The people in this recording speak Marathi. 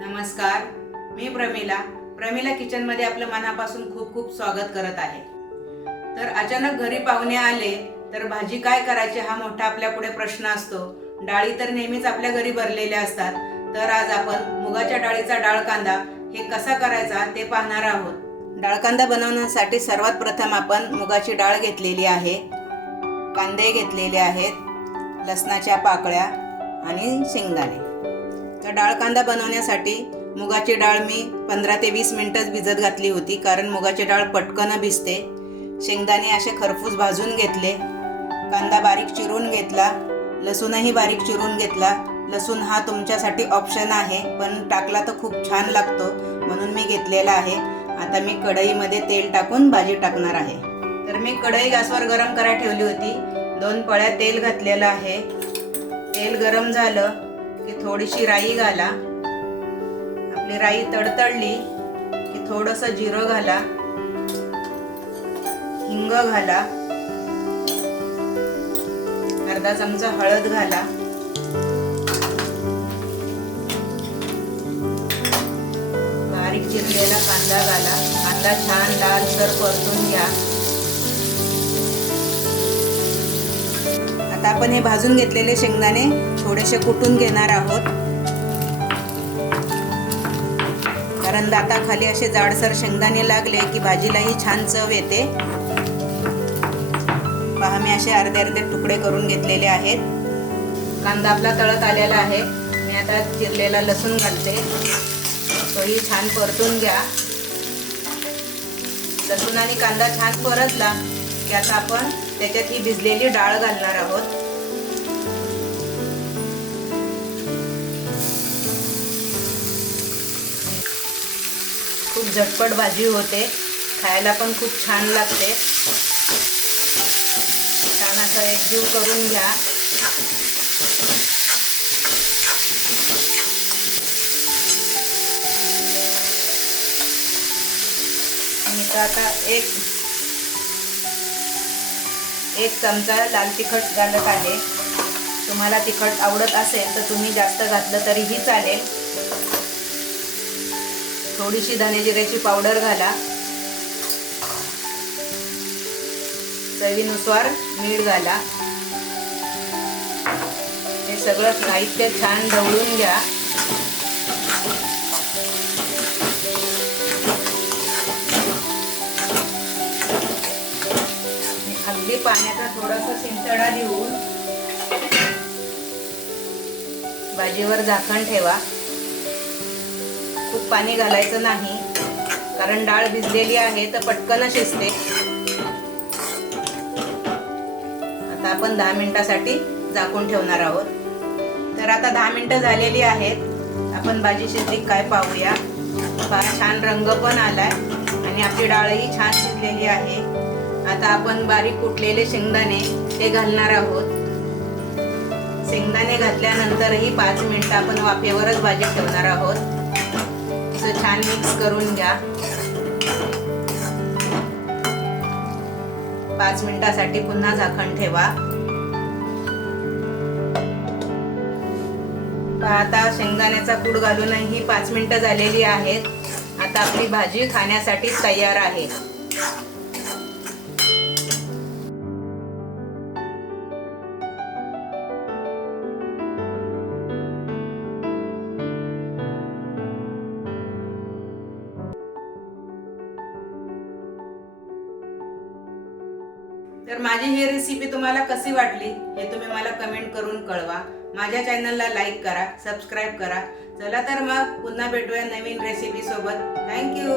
नमस्कार, मी प्रमिला किचनमध्ये आपलं मनापासून खूप खूप स्वागत करत आहे। तर अचानक घरी पाहुणे आले तर भाजी काय करायची हा मोठा आपल्या पुढे प्रश्न असतो। डाळी तर नेहमीच आपल्या घरी भरलेल्या असतात, तर आज आपण मुगाच्या डाळीचा डाळ कांदा हे कसा करायचा ते पाहणार आहोत। डाळ कांदा बनवण्यासाठी सर्वात प्रथम आपण मुगाची डाळ घेतलेली आहे, कांदे घेतलेले आहेत, लसणाच्या पाकळ्या आणि शेंगदाणे। तर डाळ कांदा बनवण्यासाठी मुगाची डाळ मी 15 ते 20 मिनिटं भिजत घातली होती, कारण मुगाची डाळ पटकन भिजते। शेंगदाणे असे खरपूस भाजून घेतले, कांदा बारीक चिरून घेतला, लसूणही बारीक चिरून घेतला। लसूण हा तुमच्यासाठी ऑप्शन आहे, पण टाकला तर खूप छान लागतो म्हणून मी घेतलेला आहे। आता मी कढईमध्ये तेल टाकून भाजी टाकणार आहे। तर मी कढई गॅसवर गरम करायला ठेवली होती, 2 पळ्या तेल घातलेलं आहे। तेल गरम झालं की थोडीशी राई घाला। आपली राई तडतडली की थोडंसं जिरं घाला, हिंग घाला, अर्धा चमचा हळद घाला, बारीक चिरलेला कांदा घाला। कांदा छान लालसर परतून घ्या। आता आपण हे भाजून घेतलेले शेंगदाणे थोडेसे कुटून घेणार आहोत, कारण दाताखाली असे जाडसर शेंगदाणे लागले की भाजीलाही छान चव येते। पहा, मी असे अर्धे अर्धे तुकडे करून घेतलेले आहेत। कांदा आपला तळत आलेला आहे। मी आता चिरलेला लसूण घालते, तोही छान परतून घ्या। लसूण आणि कांदा छान परतला की आता आपण त्याच्यात ही भिजलेली डाळ घालणार आहोत। खूप झटपट भाजी होते, खायला पण खूप छान लागते। छान असं एकजीव करून घ्या। मी तर आता एक चमचा लाल तिखट घालत आहे। तुम्हाला तिखट आवडत असेल तर तुम्ही जास्त घातलं तरीही चालेल। थोडीशी धने जिऱ्याची पावडर घाला, चवीनुसार मीठ घाला। हे सगळं साहित्य छान ढवळून घ्या। अगदी पाण्याचा थोडासा शिंतडा देऊन भाजीवर झाकण ठेवा। खूप पाणी घालायचं नाही, कारण डाळ भिजलेली आहे तर पटकन शिजते। आता आपण 10 मिनिटांसाठी झाकून ठेवणार आहोत। तर आता 10 मिनिटं झालेली आहेत। आपण भाजी शिजली काय पाहूया। फार छान रंग पण आलाय आणि आपली डाळही छान शिजलेली आहे। आता आपण बारीक कुटलेले शेंगदाणे ते घालणार आहोत। शेंगदाणे घातल्यानंतरही 5 मिनिटं आपण वाफेवरच भाजी ठेवणार आहोत। असं छान मिक्स करून घ्या। 5 मिनिटांसाठी पुन्हा झाकण ठेवा। आता शेंगदाण्याचा कूट घालूनही 5 मिनिटं झालेली आहेत। आता आपली भाजी खाण्यासाठी तयार आहे। तर माझी ही रेसिपी तुम्हाला कशी वाटली हे तुम्ही मला कमेंट करून कळवा। माझ्या चॅनलला लाईक करा, सबस्क्राईब करा। चला तर मग पुन्हा भेटूया नवीन रेसिपी सोबत। थँक्यू।